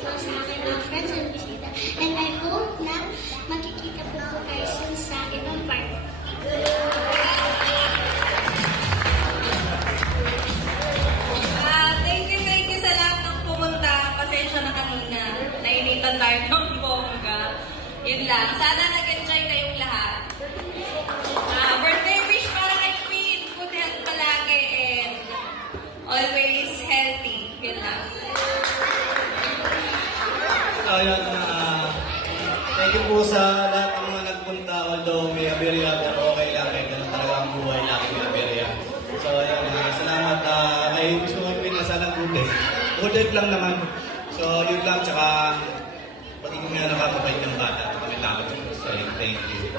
po sa aking mga friends and bisita. And I hope na magkikita po tayo sa ibang part. Thank you sa lahat ng pumunta. Pasensya na kanina. Nainitan tayo ng bongga. Yun lang. Sana nag-enjoy kayong lahat. Birthday wish para kay Pete. Good health palagi and always healthy. Yun lang. Ayun, thank you po sa lahat ng mga nagpunta. Although may aberya, pero okay lang. Ganun talaga ang buhay natin may aberya. So, ayun, salamat. Kay gusto ko na sana good day. Good day lang naman. So, yun lang. Tsaka, pagiging nga nakapabait ng bata. Kami lang. So, thank you.